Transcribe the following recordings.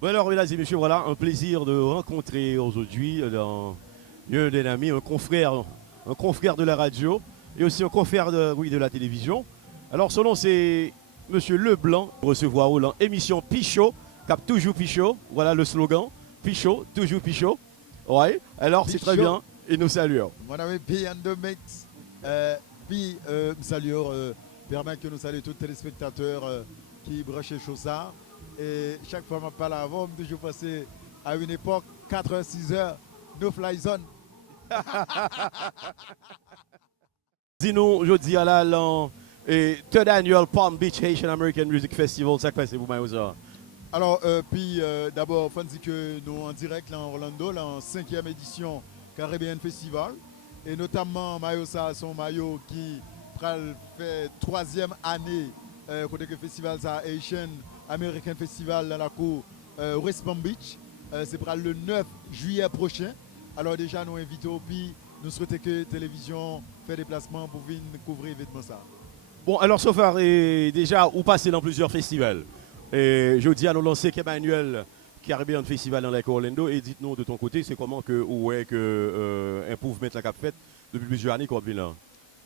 Bon alors, mesdames et messieurs, voilà, un plaisir de rencontrer aujourd'hui un des amis, un confrère de la radio et aussi un confrère de, oui, de la télévision. Alors, son nom c'est Monsieur Leblanc, pour recevoir au émission Pichot, cap toujours Pichot, voilà le slogan, Pichot, toujours Pichot. Ouais, alors c'est très Pichot. bien et nous saluons. Mon ami P and the Mix. Puis, saluons, permet que nous saluons tous les téléspectateurs qui branchent ça. Et chaque fois que je parle avant, je toujours passer à une époque, 4h, 6h, no fly zone. Dis-nous aujourd'hui à la third annual Palm Beach Haitian American Music Festival, ça passe pour moi aussi. Alors, d'abord, il faut dire que nous en direct là, en Orlando, là, en 5e édition Caribbean Festival. Et notamment, maillot ça, son maillot qui fait 3e année côté que le festival ça, Haitian American Festival dans la cour West Palm Beach. C'est pour le 9 juillet prochain. Alors déjà, nous invitons, puis nous souhaitons que la télévision fait déplacement pour venir couvrir l'événement ça. Bon, alors, Sofar, déjà, vous passez dans plusieurs festivals. Et je dis à nous lancer Emmanuel Caribbean Festival dans Lake Orlando. Et dites-nous de ton côté, c'est comment que où est que un pauvre mettre la cap faite depuis plusieurs années qu'on là.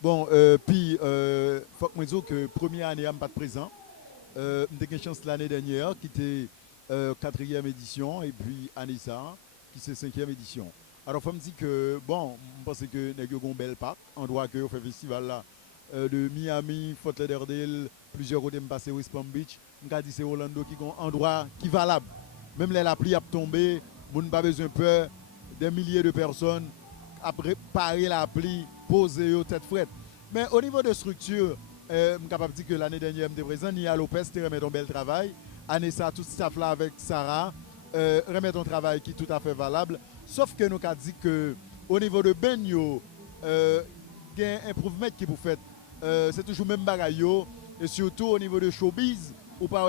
Bon, puis, faut que je dise que première année, je n'ai pas de présent. J'ai eu une chance l'année dernière, qui était 4e édition, et puis année ça, qui c'est 5e édition. Alors, il faut me dire que, bon, je pense que nous avons une belle part, en droit que fait festival là, de Miami, Fort Lauderdale, plusieurs côtés, passé West Palm Beach. Je dit c'est Orlando qui est un endroit qui est valable. Même la pluie a tombé, vous n'avez pas besoin de peur, des milliers de personnes à préparer la pluie, poser aux têtes frettes. Mais au niveau de structure, je suis capable de dire que l'année dernière, je suis présent, Nia Lopez, tu remet un bel travail. Année ça, tout staff là avec Sarah, remet un travail qui est tout à fait valable. Sauf que nous avons dit que au niveau de Benyo, il y a un improvement qui vous fait. C'est toujours le même bagaille. Et surtout au niveau de showbiz, ou pas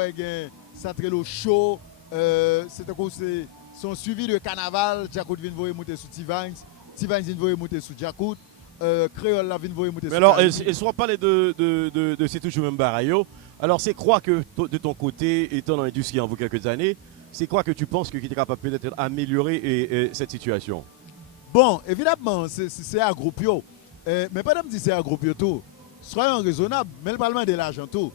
ça très le show, c'est son suivi de carnaval, Jacout vient de monter sur T-Vines, T-Vines vient de monter sur Jacout, Créole la vient de monter sur. Alors, et soit parler de c'est toujours même barayo. Alors, c'est quoi que de ton côté, étant dans l'industrie en vous quelques années, c'est quoi que tu penses que qui est capable peut-être d'améliorer cette situation? Bon, évidemment, c'est un groupe. Mais pas de me dire c'est un groupe tout. Soyons raisonnables, mais le Parlement de l'argent tout.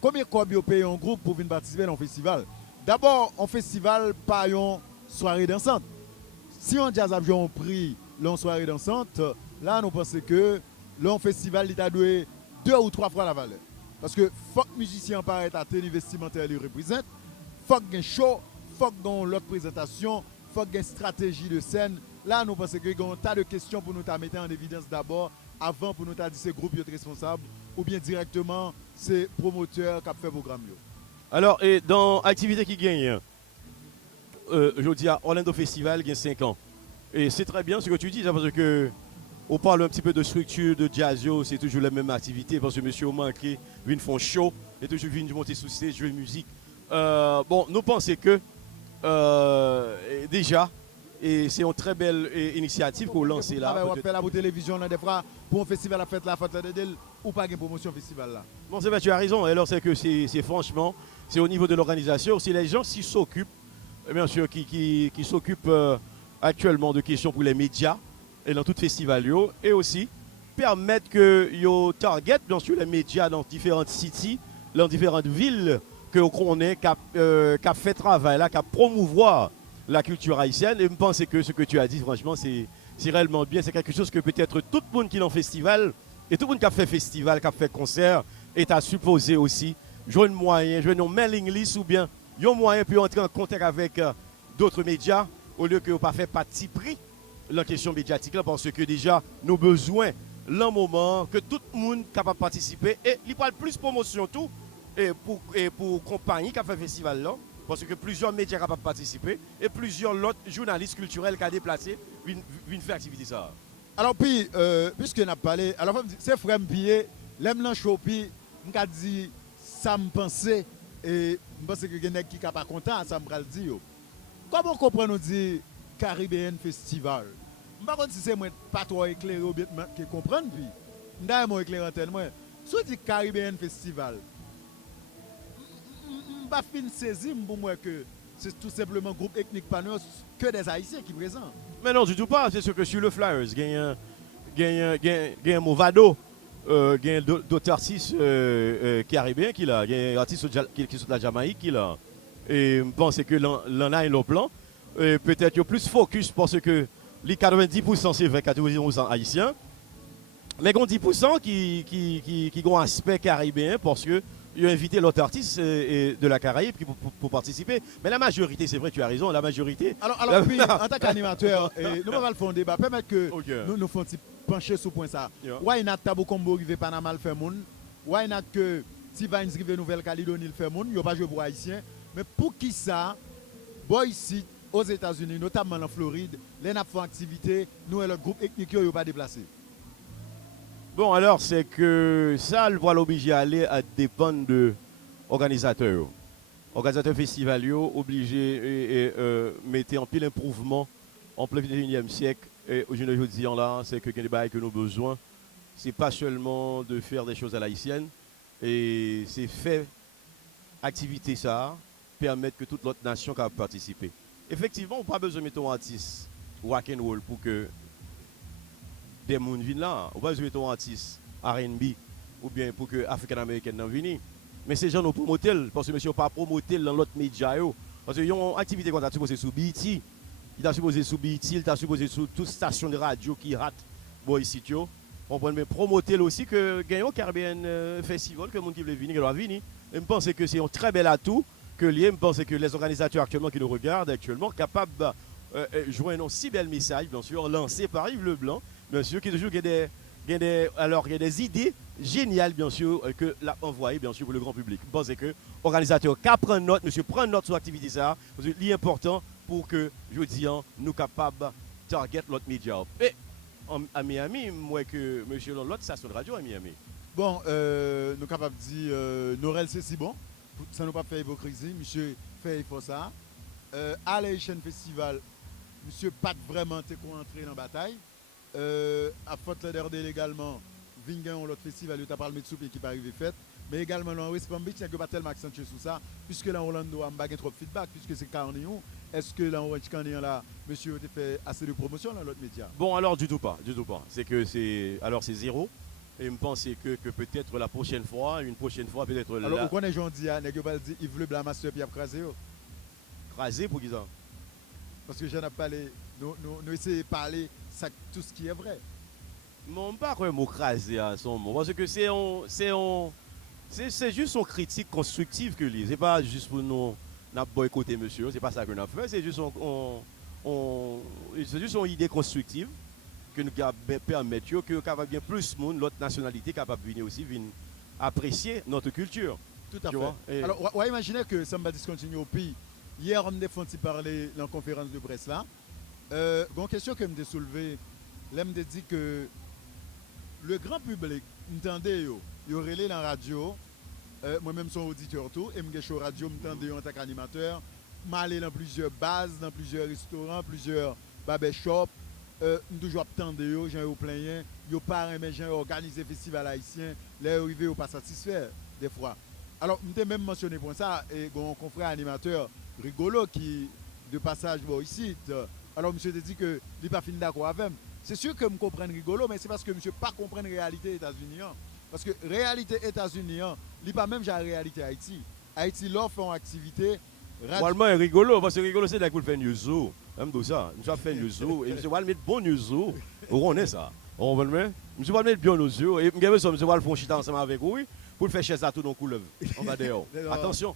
Combien de paye un groupe pour venir participer à un festival? D'abord, un festival, pas une soirée dansante. Si on jazz a un prix, une soirée dansante, là, nous pensons que le festival, il a doué 2 ou 3 fois la valeur. Parce que faut que musicien paraît à tenue vestimentaire lui représente, faut qu'il y ait un show, faut qu'il y ait l'autre présentation, faut qu'il y ait une stratégie de scène. Là, nous pensons qu'il y a un tas de questions pour nous mettre en évidence d'abord, avant pour nous dire si ce groupe est responsable, ou bien directement, c'est promoteur qui a fait le programme. Alors, et dans l'activité qui gagne, je dis à Orlando Festival, il y a 5 ans. Et c'est très bien ce que tu dis, parce que on parle un petit peu de structure, de jazzio, c'est toujours la même activité, parce que monsieur Oman qui vient faire show, et toujours vient monter sur stage, jouer musique. Bon, nous pensons que déjà, et c'est une très belle initiative qu'on lance là. On va faire la télévision là, des fois, pour un festival à fête la fête de Del, ou pas une promotion festival là. Bon, c'est vrai, tu as raison. Alors, c'est que c'est franchement, c'est au niveau de l'organisation, c'est les gens qui s'occupent, bien sûr, qui s'occupent actuellement de questions pour les médias et dans tout festival, et aussi permettre que yo target, bien sûr, les médias dans différentes cities, dans différentes villes que on connaît, qui a fait travail là, qui a promouvoir la culture haïtienne. Et je pense que ce que tu as dit, franchement, c'est réellement bien. C'est quelque chose que peut-être tout le monde qui est dans le festival, et tout le monde qui a fait festival, qui a fait concert, est à supposer aussi jouer un moyen, jouer un mailing list ou bien un moyen pour entrer en contact avec d'autres médias au lieu que vous pas fait parti pris la question médiatique là, parce que déjà nos besoins l'un moment que tout le monde est capable de participer et il parle plus promotion tout et pour compagnie qui a fait festival là parce que plusieurs médias sont capables de participer et plusieurs autres journalistes culturels qui ont déplacé viennent faire activité ça. Alors puis puisque on a parlé, alors c'est frère Pierre, l'aime lan chopi, m'ka dit ça me pensait et je pense que quelqu'un qui n'est pas content ça me dire. Comment on comprend nous dire Caribbean Festival? Je ne sais pas si c'est moi pas trop éclairé ou bien qui comprendre puis. Je suis éclairé tellement. Si on dit Caribbean Festival, pas fin saisi pour moi que c'est tout simplement groupe ethnique Panos que des Haïtiens qui présents. Mais non, du tout pas. C'est sûr que sur le Flyers, il y a un Movado, il y a d'autres artistes caribéens qui là, il y a un artiste qui sont de la Jamaïque qui là. Et je pense que l'on a un plan. Peut-être qu'il y a plus focus parce que les 90% c'est vrai, 90% haïtiens. Mais il y a 10% qui ont un aspect caribéen parce que il a invité l'autre artiste de la Caraïbe pour participer. Mais la majorité, c'est vrai, tu as raison, la majorité. Alors puis, en tant qu'animateur, nous allons faire un débat. Permettre que Okay. nous fassions pencher sur le point ça. Yeah. Why not Tabou Combo rive Panama le fait moun? Why not que Tivines rive Nouvelle-Calédonie le fait moun? Il n'y a pas joué pour Haïtien. Mais pour qui ça, boy ici, aux États-Unis, notamment en Floride, les n'a fait activité, nous et le groupe ethnique, ils n'ont pas déplacé. Bon, alors, c'est que ça, le voile obligé à aller à dépendre de l'organisateur. Organisateur festival, obligé et mettre en pile improvement en plein 21e siècle. Et aujourd'hui, là, c'est que les bails que nous avons besoin, c'est pas seulement de faire des choses à l'haïtienne, et c'est faire activité ça, permettre que toute l'autre nation puisse participer. Effectivement, on n'a pas besoin de mettre un artiste rock and roll pour que des gens viennent là. On n'a pas besoin de mettre un artiste R&B ou bien pour que les Africains-Américains viennent. Mais ces gens nous promotent parce que monsieur n'a pas promoté dans l'autre média. Parce qu'ils ont une activité qu'on a supposé sur BT. Il a supposé sur BT, il a supposé sur toute station de radio qui rate bon ici. On peut promoter aussi que gagnons Caribbean Festival, que les gens qui veulent venir, doivent venir. Et je pense que c'est un très bel atout que je pense que les organisateurs actuellement qui nous regardent actuellement capables de jouer un si bel message, bien sûr, lancé par Yves Leblanc, bien sûr, qui toujours il y a des idées géniales, bien sûr, que l'a envoyé, bien sûr, pour le grand public. Je pense que l'organisateur qui prend note, monsieur, prend note sur l'activité, ça, parce que c'est important pour que, je dis, nous capables de target l'autre média. Et à Miami, moi, que monsieur, l'autre station de radio à Miami. Bon, nous sommes capables de dire Norel, c'est si bon. Ça ne nous pas faire hypocrisie. Monsieur fait pour ça. À l'Haïtien Festival, monsieur pas vraiment été entré dans la bataille. À faute de légalement, Vingan, l'autre festival, il a parlé de soupe qui n'est arrivé fait. Mais également, dans West Palm Beach, il n'y a pas tellement accentué sur ça. Puisque là, Orlando a pas trop de feedback, puisque c'est Carnéon. Est-ce que là, Orange Carnéon, là, monsieur a fait assez de promotion dans l'autre média? Bon, alors, du tout pas. C'est que c'est zéro. Et je pense que peut-être la prochaine fois, peut-être là. Alors, vous connaissez gens dit, n'est-ce pas dit, Yves Leblanc, master, puis après, Crasé pour qui ça? Parce que j'en ai parlé, nous essayons de parler ça, tout ce qui est vrai. Non, pas un mot crasé à son mot. Parce que c'est juste une critique constructive que lui. C'est pas juste pour nous boycotter monsieur. C'est pas ça qu'on a fait. C'est juste une idée constructive que nous permettre que capable bien plus de monde, l'autre nationalité capable de venir aussi, venir apprécier notre culture. Tout à fait. Alors, on va imaginer que ça va discontinuer au pays. Hier, on a parlé dans la conférence de presse là. Une question que je me soulevée, je me dit que le grand public, entendez, il y aurait dans la radio, moi-même son auditeur tout, et je suis au radio, je en tant qu'animateur, je allé dans plusieurs bases, dans plusieurs restaurants, plusieurs barbershops, je toujours attendre, j'ai au plein, je pas mais j'ai organisé festival haïtien, les arrivés pas satisfaits des fois. Alors, je même mentionné pour ça, et mon confrère animateur rigolo qui de passage ici. Alors, monsieur te dit que il n'est pas fini d'accord avec moi. C'est sûr que je comprends rigolo, mais c'est parce que monsieur pas comprend la réalité des États-Unis. Parce que la réalité des États-Unis, il n'est pas même la réalité Haïti. Haïti, là, fait une activité. Normalement, c'est rigolo, parce que rigolo, c'est là qu'on fait news. Même tout ça. Nous avons fait news. Et monsieur va mettre bon news. On est ça. On va le mettre. Monsieur va mettre bien news. Et monsieur va le faire chita ensemble avec vous. Pour le faire chez ça tout dans le couleuvre. On va dehors. Attention.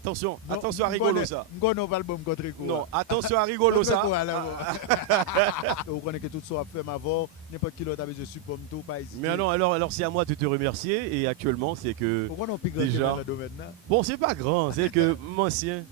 Attention à rigolo ça. Non, attention à rigolo ça. Vous connaissez que tout ça a fait ma voix, n'importe qui l'autre a besoin de support, tout pas hésiter. Mais non, alors c'est à moi de te remercier et actuellement c'est que déjà. Bon, c'est pas grand, c'est que mon ancien.